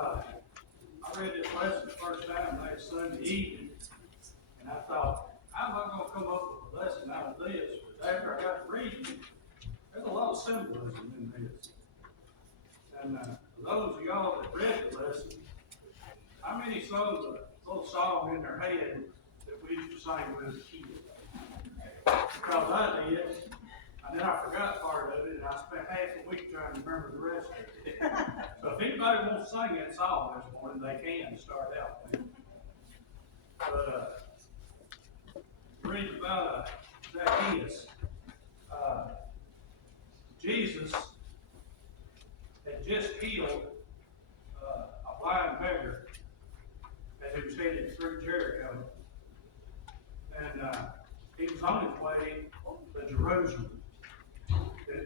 I read this lesson the first time last Sunday evening, and I thought, how am I going to come up with a lesson out of this? But after I got to reading it, there's a lot of symbolism in this. And for those of y'all that read the lesson, how many sung the little song in their head that we used to sing when we was a kid? Because I did, and then I forgot part of it, and I spent half a week trying to remember the rest of it. So if anybody wants to sing that song this morning, they can start out with it. But read about Zacchaeus. Jesus had just healed a blind beggar as he was headed through Jericho. And he was on his way to Jerusalem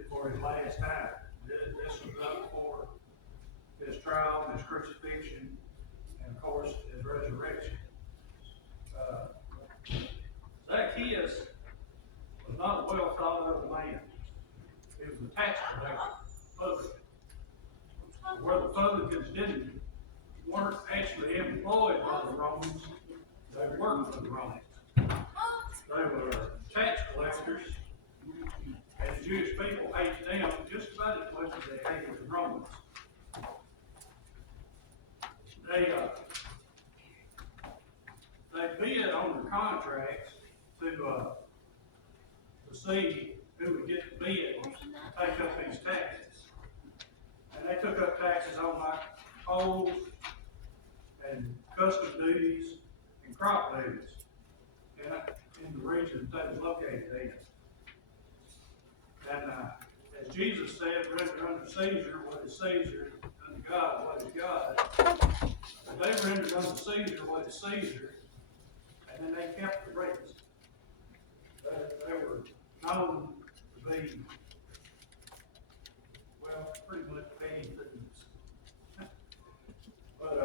for his last time. This was up for his trial, his crucifixion, and of course his resurrection. Zacchaeus was not a well thought of man. He was a tax collector, publican. Where the publicans weren't actually employed by the Romans, they worked for the Romans. They were tax collectors, and the Jewish people hated them just about as much as they hated the Romans. They bid on the contracts to see who would get the bid to take up these taxes. And they took up taxes on like tolls and custom duties and crop duties in the region that was located in. And as Jesus said, render unto Caesar what is Caesar, unto God what is God. But they rendered unto Caesar what is Caesar, and then they kept the rates. They were known to be, well, pretty much paid things. But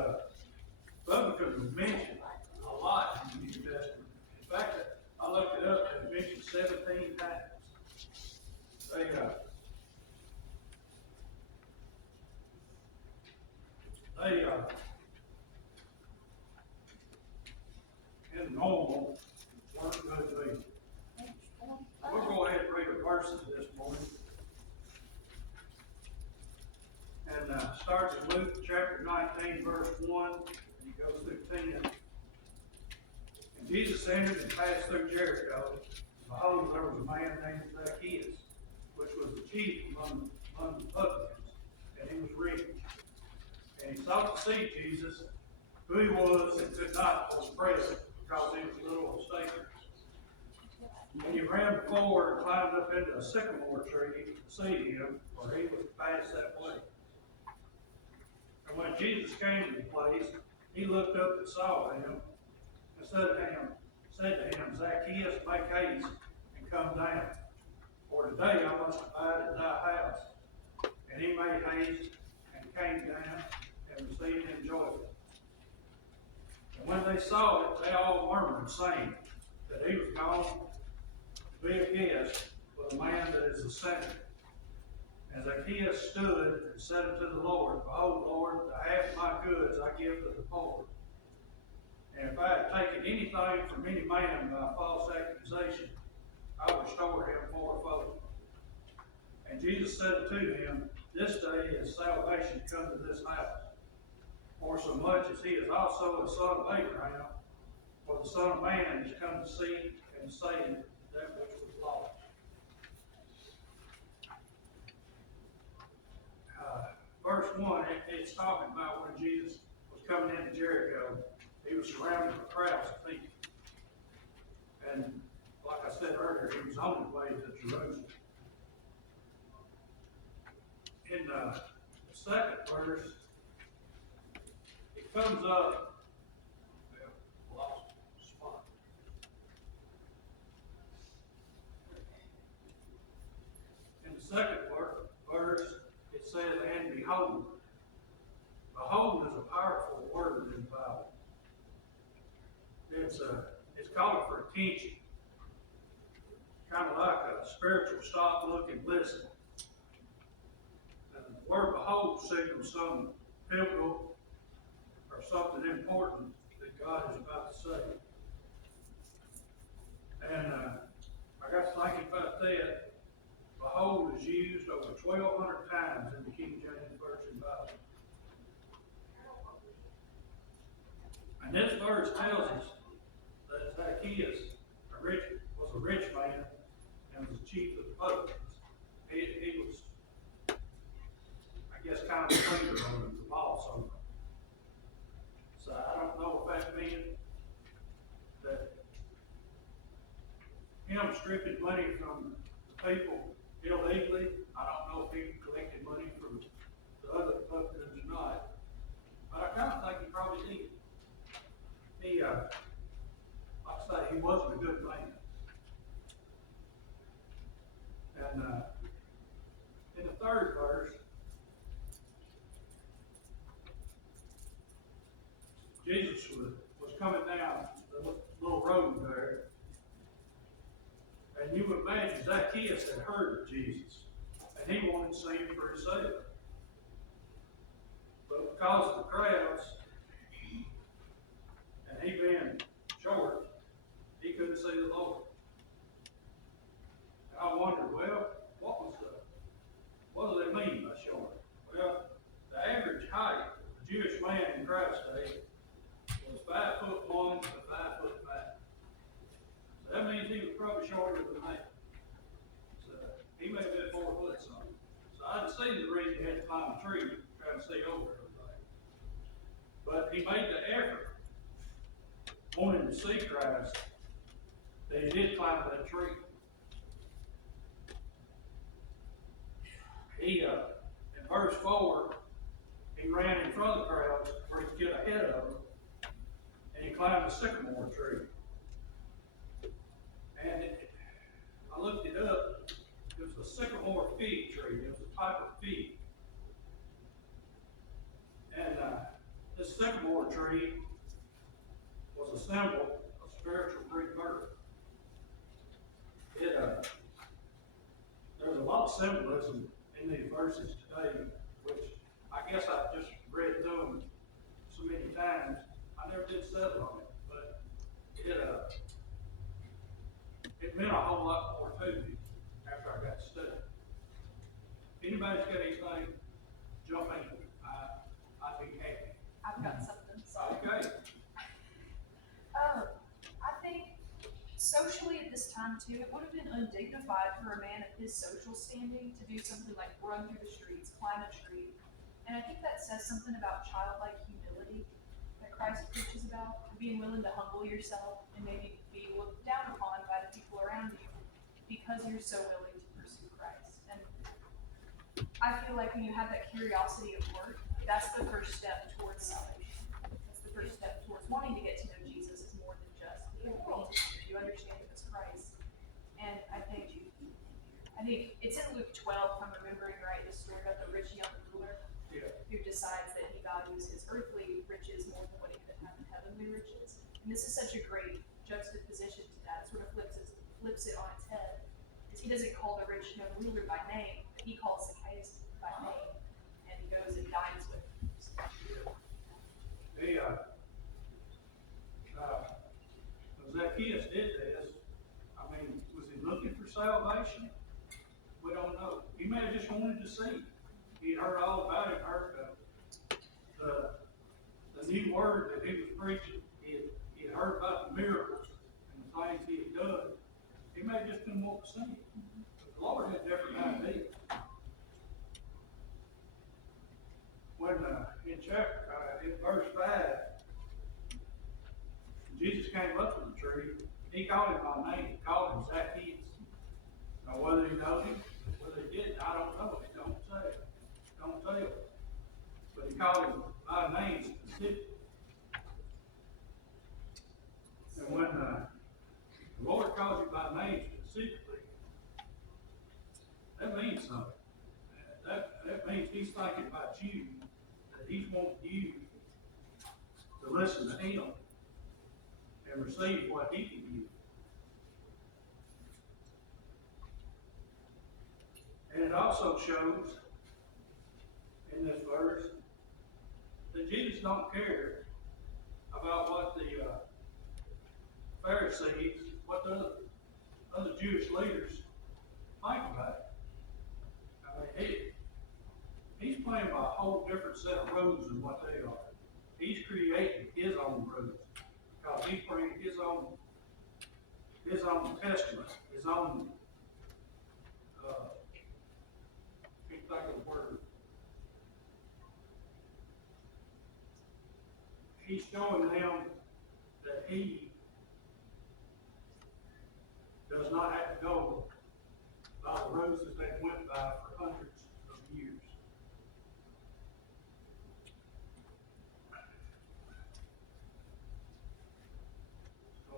publicans was mentioned a lot in the New Testament. In fact, I looked it up, and it mentioned 17 times. In normal, weren't good people. We'll go ahead and read the verses this morning. And starts in Luke chapter 19, verse 1, and he goes through 10. And Jesus entered and passed through Jericho. Behold, there was a man named Zacchaeus, which was the chief among the publicans, and he was rich. And he sought to see Jesus, who he was, and could not for his presence, because he was little of stature. And he ran before and climbed up into a sycamore tree to see him, for he was passed that way. And when Jesus came to the place, he looked up and saw him, and said to him, Zacchaeus, make haste and come down, for today I must abide at thy house. And he made haste and came down and received him joyfully. And when they saw it, they all murmured, saying that he was gone to be a guest with a man that is a sinner. And Zacchaeus stood and said unto the Lord, Behold, Lord, the half of my goods I give to the poor. And if I have taken anything from any man by false accusation, I will restore him fourfold. And Jesus said unto him, This day is salvation come to this house, for so much as he is also a son of Abraham, for the Son of Man is come to seek and save that which was lost. Verse 1, it's talking about when Jesus was coming into Jericho. He was surrounded by crowds of people. And like I said earlier, he was on his way to Jerusalem. In the second verse, it comes up, lost spot. In the second verse, it says, and behold. Behold is a powerful word in the Bible. It's calling for attention. Kind of like a spiritual stop, look, and listen. And the word behold signals some pivotal or something important that God is about to say. And I got thinking about that. Behold is used over 1,200 times in the King James Version Bible. And this verse tells us that Zacchaeus was a rich man and was the chief of the publicans. He was, I guess, kind of a leader on the boss on them. So I don't know if that means that him stripping money from the people illegally. I don't know if he collected money from the other publicans or not. But I kind of think he probably did. He, like I say, he wasn't a good man. And in the third verse, Jesus was coming down the little road there. And you would imagine Zacchaeus had heard of Jesus. And he wanted to see him for himself. But because of the crowds, and he being short, he couldn't see the Lord. And I wondered, well, what do they mean by short? Well, the average height of a Jewish man in Christ's day was 5'1" to 5'5". So that means he was probably shorter than that. So he may have been 4 foot something. So I would see the reason he had to climb a tree trying to see over everything. But he made the effort, wanting to see Christ, that he did climb that tree. He, in verse 4, he ran in front of the crowds where he could get ahead of them, and he climbed a sycamore tree. And I looked it up. It was a sycamore fig tree. It was a type of fig. And this sycamore tree was a symbol of spiritual rebirth. There's a lot of symbolism in these verses today, which I guess I've just read through them so many times. I never did settle on it, but it meant a whole lot more to me after I got studied. Anybody's got anything, jump in. I'd be happy. I've got something. So. Okay. I think socially at this time too, it would have been undignified for a man of his social standing to do something like run through the streets, climb a tree. And I think that says something about childlike humility that Christ preaches about, being willing to humble yourself and maybe be looked down upon by the people around you because you're so willing to pursue Christ. And I feel like when you have that curiosity of heart, that's the first step towards salvation. That's the first step towards wanting to get to know Jesus is more than just you understand it as Christ. And I think it's in Luke 12, if I'm remembering right, the story about the rich young ruler who decides that he values his earthly riches more than what he could have in heavenly riches. And this is such a great juxtaposition to that. It sort of flips it on its head. Because he doesn't call the rich young ruler by name, but he calls Zacchaeus by name. And he goes and dines with him. Zacchaeus did this. I mean, was he looking for salvation? We don't know. He may have just wanted to see. He had heard all about it, heard the new word that he was preaching. He had heard about the miracles and the things he had done. He may have just been wanting to see it. But the Lord had different ideas. When in verse 5, Jesus came up to the tree. He called him by name. He called him Zacchaeus. Now, whether he knows him, whether he didn't, I don't know. He don't say. Don't tell. But he called him by name specifically. And when the Lord calls you by name specifically, that means something. That means He's thinking about you. That He's wanting you to listen to Him and receive what He can give. And it also shows in this verse that Jesus Jesus don't care about what the Pharisees, what the other Jewish leaders think about it. I mean, he's playing by a whole different set of rules than what they are. He's creating his own rules because he's bringing his own testament, his own. Can't think of the word. He's showing them that he does not have to go by the roads that they went by for hundreds of years. So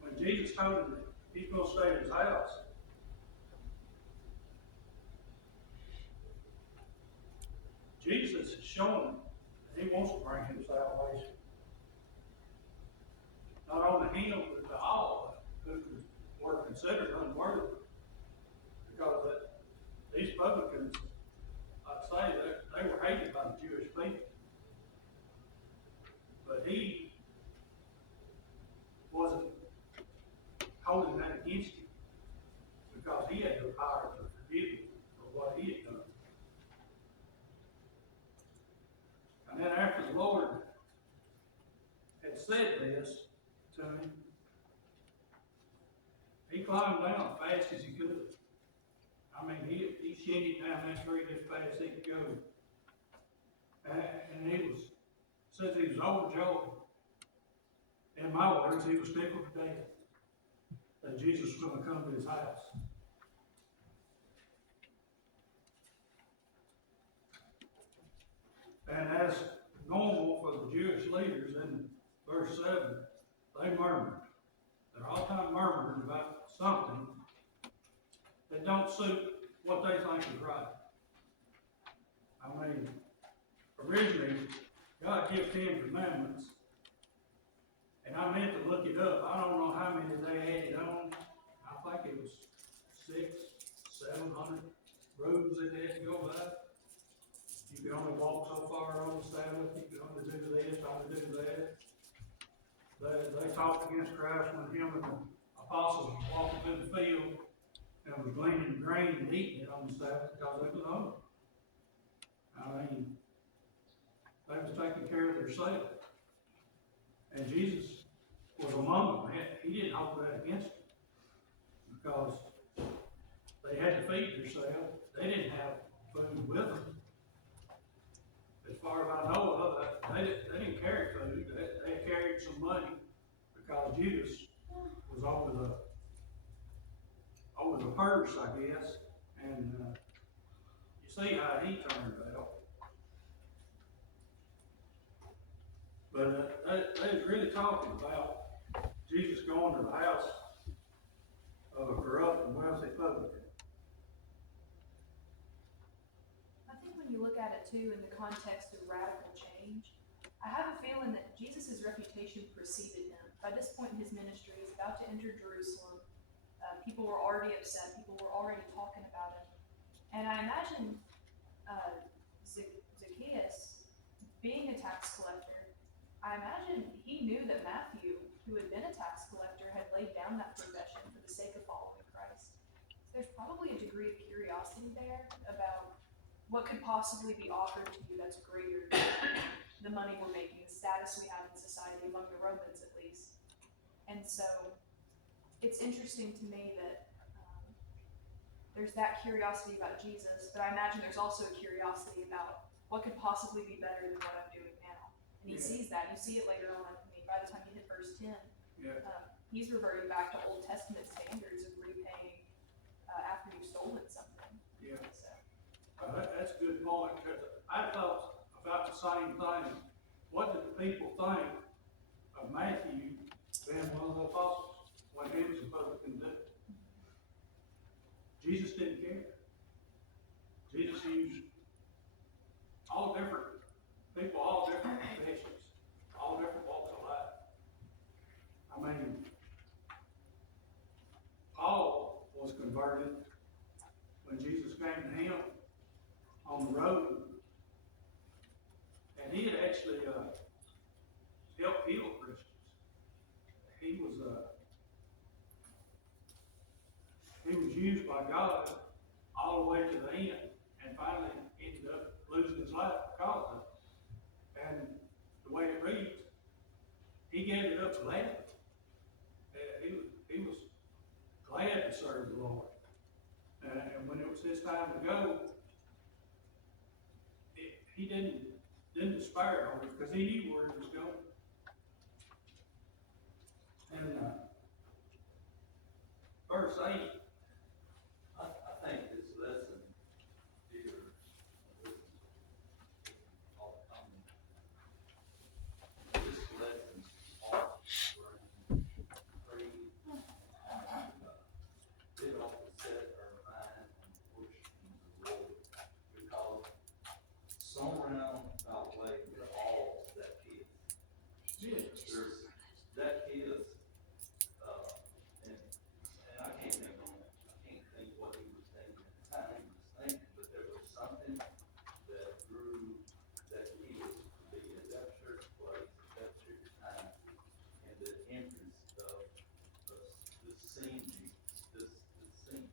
when Jesus told him that he's going to stay at his house, Jesus is showing that he wants to bring him salvation. Not only him, but to all who were considered unworthy. Because these publicans, I'd say that they were hated by the Jewish people. But he wasn't holding that against him because he had the power to forgive him for what he had done. And then after the Lord had said this to him, he climbed down as fast as he could. I mean, he shinnied down that tree as fast as he could go. And he was, says he was overjoyed. In my words, he was tickled to death that Jesus was going to come to his house. And as normal for the Jewish leaders in verse 7, they murmured. They're all time murmuring about something that don't suit what they think is right. I mean, originally, God gave 10 commandments, and I meant to look it up. I don't know how many they added on. I think it was 600-700 rules that they had to go by. You can only walk so far on the Sabbath. You can only do this, only do that. They talked against Christ when him and the apostles were walking through the field and was gleaning grain and eating it on the Sabbath because they was hungry. I mean, they was taking care of themselves. And Jesus was among them. He didn't hold that against them because they had to feed themselves. They didn't have food with them. As far as I know, they didn't carry food. They carried some money because Judas was over the purse, I guess. And you see how he turned out. But they was really talking about Jesus going to the house of a corrupt and wealthy publican. I think when you look at it too in the context of radical change, I have a feeling that Jesus' reputation preceded him. By this point in his ministry, he's about to enter Jerusalem. People were already upset. People were already talking about him. And I imagine Zacchaeus being a tax collector, I imagine he knew that Matthew, who had been a tax collector, had laid down that profession for the sake of following Christ. So there's probably a degree of curiosity there about what could possibly be offered to you that's greater than the money we're making, the status we have in society, among the Romans at least. And so it's interesting to me that there's that curiosity about Jesus, but I imagine there's also a curiosity about what could possibly be better than what I'm doing now. And he sees that. You see it later on. I mean, by the time you hit verse 10, he's reverting back to Old Testament standards of repaying after you've stolen something. Yeah. So. That's a good point. I thought about the same thing. What did the people think of Matthew being one of the apostles when he was supposed to do? Jesus didn't care. Jesus used all different people, all different professions, all different walks of life. I mean, Paul was converted when Jesus came to him on the road actually, helped heal Christians. He was used by God all the way to the end, and finally ended up losing his life because of it. And the way it reads, he gave it up gladly. He was glad to serve the Lord. And when it was his time to go, he didn't despair over it because he knew where he was going. And verse 8. I think this lesson here, this lesson it ought to set our mind on worshiping the Lord, because somewhere around that way, we're all Zacchaeus. Yes. There's Zacchaeus, and I can't think what he was thinking at the time he was thinking, but there was something that drew Zacchaeus to be at that church place at that church time, and the entrance of the scene, this scene.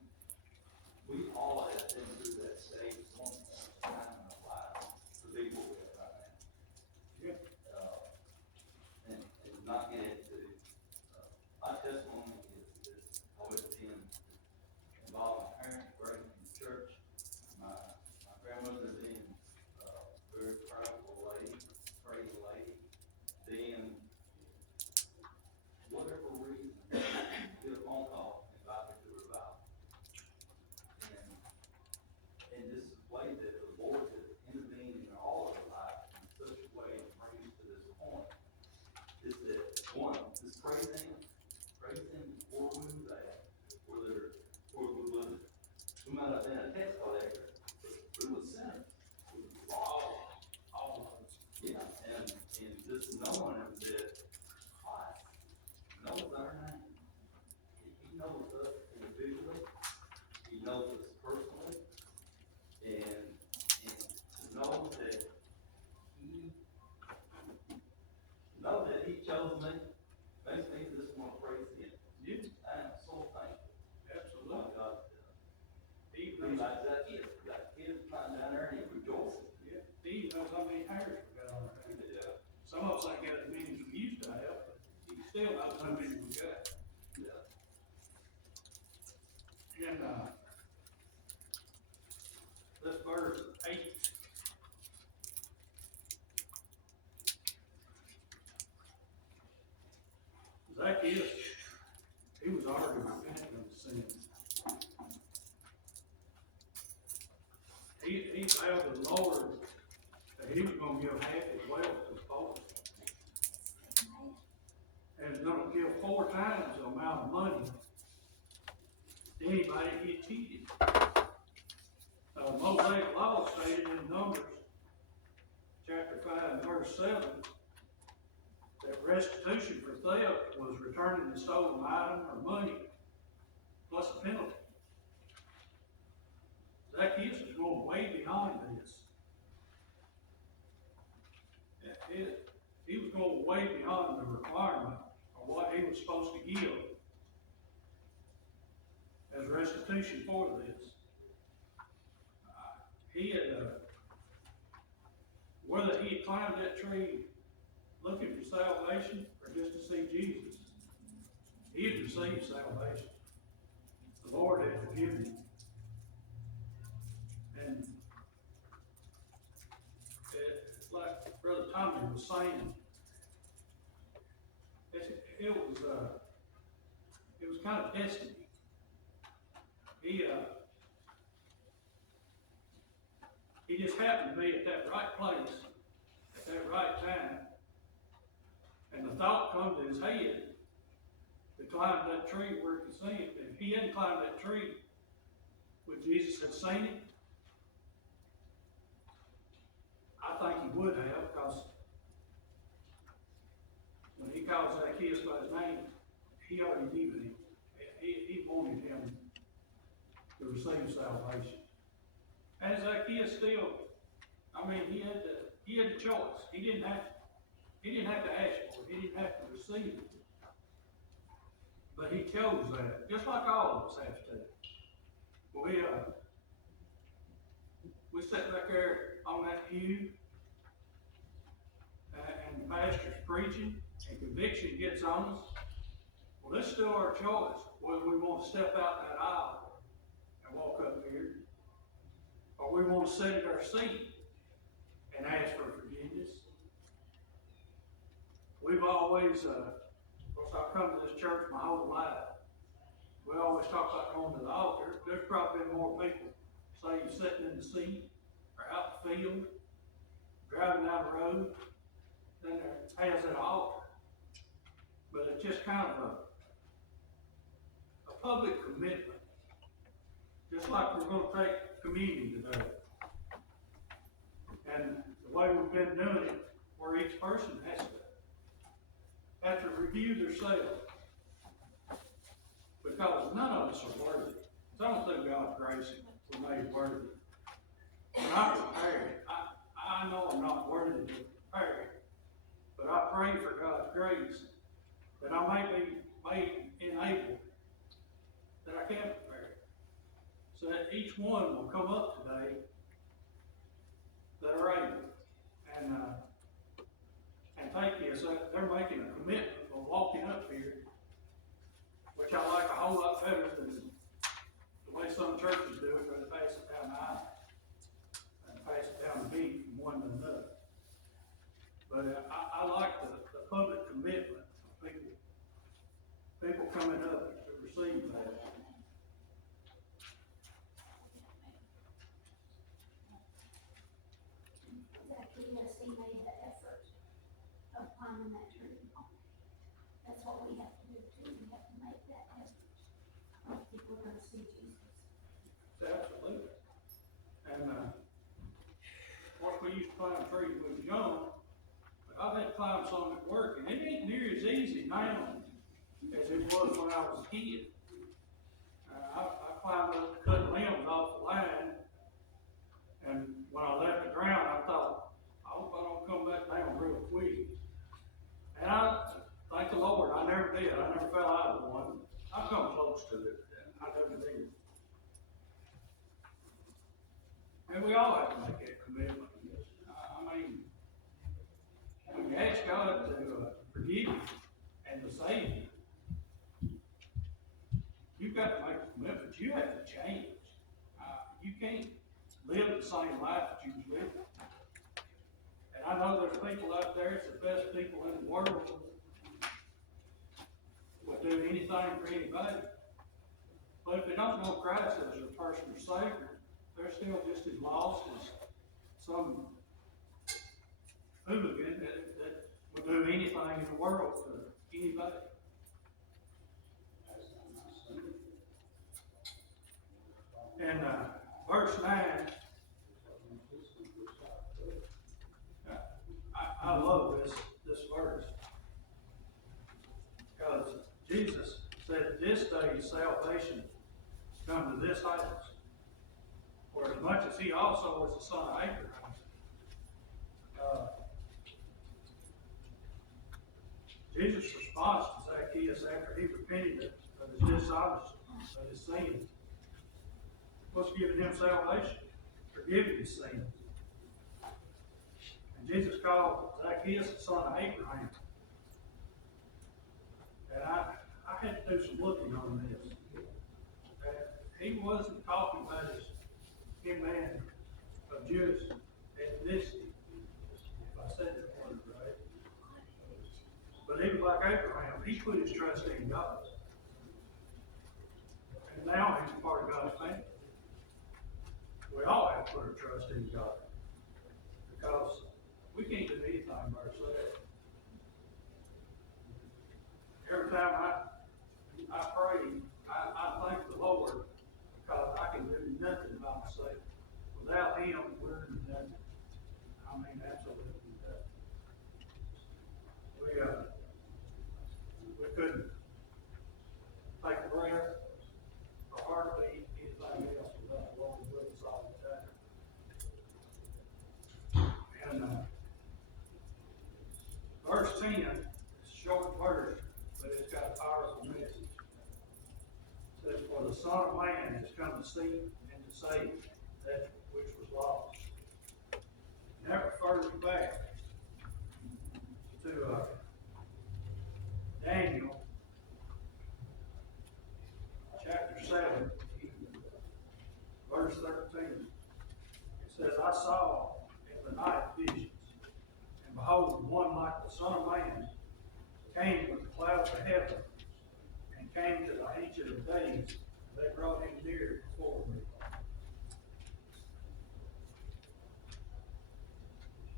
We all have been through that stage one time in our lives, to be where we're at right now. Yeah. And not get into, my testimony is always been involved in parents, working in the church. My grandmother being a very prayerful lady, praying lady, then whatever reason, get a phone call, invite me to revival. And this is the way that the Lord has intervened in all of our lives in such a way to bring us to this point, is that one, this praising before we move that, we might have been a tax collector, but we were sinners. We were all of us. Yeah, and just knowing that Christ knows our name. He knows us individually. He knows us personally. And to know that he chose me makes me just want to praise him. Yeah. I am so thankful. Absolutely. My God. He like that kid climbing down there and he rejoicing. Yeah. He knows how many hairs we got on our head. Yeah. Some of us ain't got as many as we used to have, but he still knows how many we got. Yeah. And this verse 8. Zacchaeus, he was already repentant of his sin. He vowed to the Lord that he was going to give half his wealth to the poor. And was going to give 4 times the amount of money to anybody he cheated. Mosaic law stated in Numbers chapter 5 and verse 7 that restitution for theft was returning the stolen item or money plus a penalty. Zacchaeus was going way beyond this. He was going way beyond the requirement of what he was supposed to give as restitution for this. He had, whether he had climbed that tree looking for salvation or just to see Jesus, he had received salvation. The Lord had forgiven him. And like Brother Tommy was saying, it was kind of destiny. He just happened to be at that right place at that right time, and the thought come to his head to climb that tree where he could see him. If he hadn't climbed that tree, would Jesus have seen him? I think he would have, because when he called Zacchaeus by his name, he already knew him. He wanted him to receive salvation. And Zacchaeus still, he had he had a choice. He didn't have to ask for it. He didn't have to receive it. But he chose that, just like all of us have to. We sit back there on that pew, and the pastor's preaching, and conviction gets on us. Well, it's still our choice whether we want to step out that aisle and walk up here, or we want to sit at our seat and ask for forgiveness. We've always, of course, I've come to this church my whole life. We always talk about going to the altar. There's probably been more people saved sitting in the seat or out in the field, driving down the road, than there has at an altar. But it's just kind of a public commitment. Just like we're going to take communion today. And the way we've been doing it, where each person has to review themselves. Because none of us are worthy. It's only through God's grace that we're made worthy. When I prepare it, I know I'm not worthy to prepare it. But I pray for God's grace that I may be made enabled, that I can prepare it. So that each one will come up today that are able and take this. They're making a commitment of walking up here, which I like a whole lot better than the way some churches do it, where they pass it down the aisle and pass it down the beat from one to another. But I like the public commitment of people coming up to receive that. Zacchaeus, he made the effort of climbing that tree. That's what we have to do too. We have to make that effort if we're going to see Jesus. Absolutely. And of course, we used to climb trees when we was young. But I've had to climb some at work, and it ain't near as easy now as it was when I was a kid. I climbed up, cut limbs off the line, and when I left the ground, I thought, I hope I don't come back down real quick. And I thank the Lord, I never did. I never fell out of one. I come close to it, and I never did. And we all have to make that commitment. I mean, when you ask God to forgive you and to save you, you've got to make a commitment. You have to change. You can't live the same life that you was living. And I know there's people out there, it's the best people in the world, would do anything for anybody. But if they don't know Christ as their personal Savior, they're still just as lost as some hooligan that would do anything in the world for anybody. And verse 9, I love this verse, because Jesus said, this day salvation come to this house, for as much as he also was the son of Abraham. Jesus' response to Zacchaeus after he repented of his dishonesty, of his sins, was giving him salvation, forgiving his sins. And Jesus called Zacchaeus the son of Abraham. And I had to do some looking on this. He wasn't talking about his man of Jewish ethnicity, if I said that word right. But he was like Abraham. He put his trust in God. And now he's a part of God's family. We all have to put our trust in God. Because we can't do anything by ourselves. Every time I pray, I thank the Lord, because I can do nothing by myself. Without him, we're nothing. I mean, absolutely nothing. We couldn't take a breath, a heartbeat, anything else without the Lord with us all the time. And 10, it's a short verse, but it's got a powerful message. It says, for the Son of Man has come to seek and to save that which was lost. And that refers back to Daniel chapter 7, verse 13. It says, I saw in the night visions, and behold, one like the Son of Man came with the clouds of heaven, and came to the Ancient of Days, and they brought him near before me.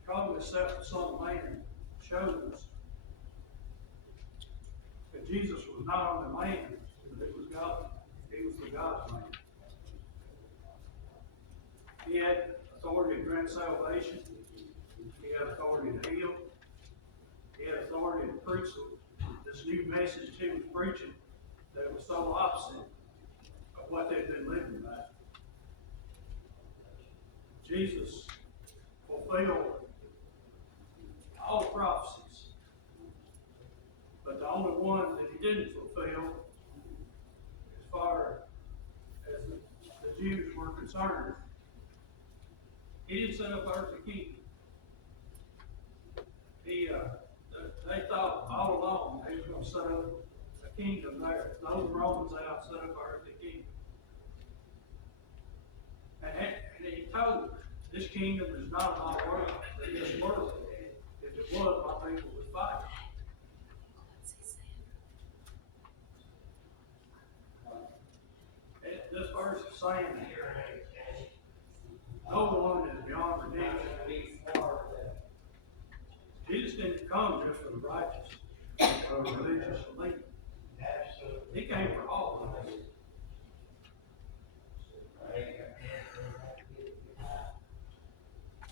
Calling himself the Son of Man shows that Jesus was not only man, but it was God. He was the God man. He had authority to grant salvation. He had authority to heal. He had authority to preach this new message he was preaching that was so opposite of what they'd been living by. Jesus fulfilled all the prophecies. But the only one that he didn't fulfill, as far as the Jews were concerned, he didn't set up an earthly kingdom. They thought all along he was going to set up a kingdom there. Those Romans out set up an earthly kingdom. And he told us, this kingdom is not of my world, but this world. If it was, my people would fight. This verse is saying no one is beyond redemption. Jesus didn't come just for the righteous or the religious elite. He came for all of us.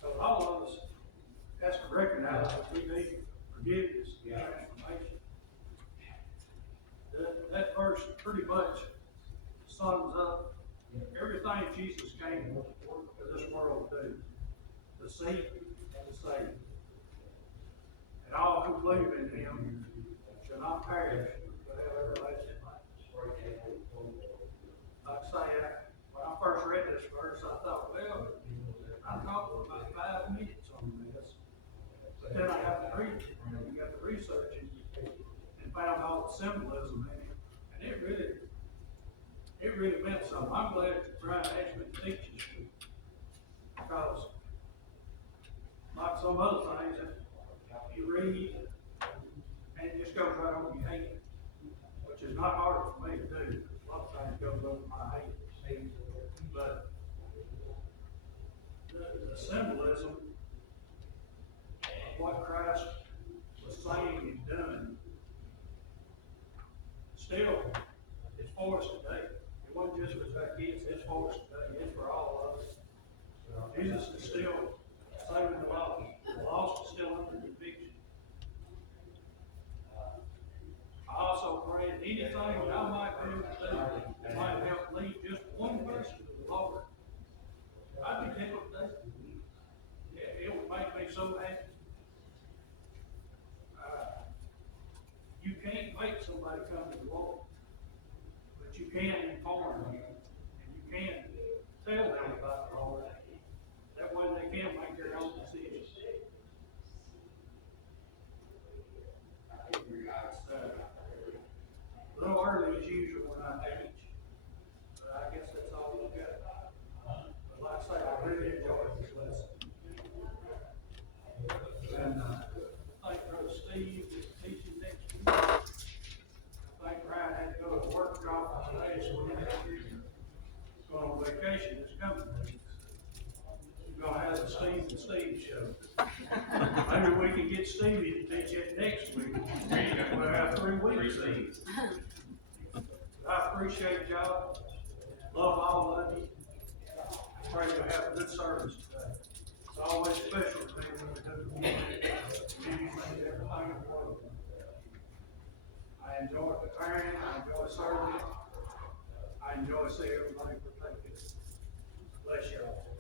So all of us has to recognize that we need forgiveness and transformation. That verse pretty much sums up everything Jesus came to this world to do, to seek and to save. And all who believe in him shall not perish, but have everlasting life. Like I say, when I first read this verse, I thought, well, I talked for about 5 minutes on this. But then I got to read it, and got to research it, and found all the symbolism in it. And it really meant something. I'm glad that Brian asked me to teach this week. Because, like some other things, you read, and it just goes right over your head. Which is not hard for me to do. A lot of times it goes over my head. But the symbolism of what Christ was saying and done still is for us today. It wasn't just for Zacchaeus, it's for us today. It's for all of us. Jesus is still saving the lost. The lost is still under conviction. I also pray that anything that I might be able to do that might help lead just one person to the Lord. I'd be tickled to death. It would make me so happy. You can't make somebody come to the Lord, but you can inform them, and you can tell them about the Lord. That way they can make their own decisions. A little early as usual when I teach, but I guess that's all we've got. But like I say, I really enjoyed this lesson. And I think Brother Steve is teaching next week. I think Ryan had to go to a workshop today, so we're going on vacation this coming week. We're going to have the Steve and Steve show. Maybe we can get Stevie to teach it next week. We'll have 3 weeks. I appreciate y'all. Love all of you. Pray you'll have a good service today. It's always special to me when we do the community. Community makes everything in the world. I enjoy preparing. I enjoy serving. I enjoy seeing everybody partake. Bless y'all.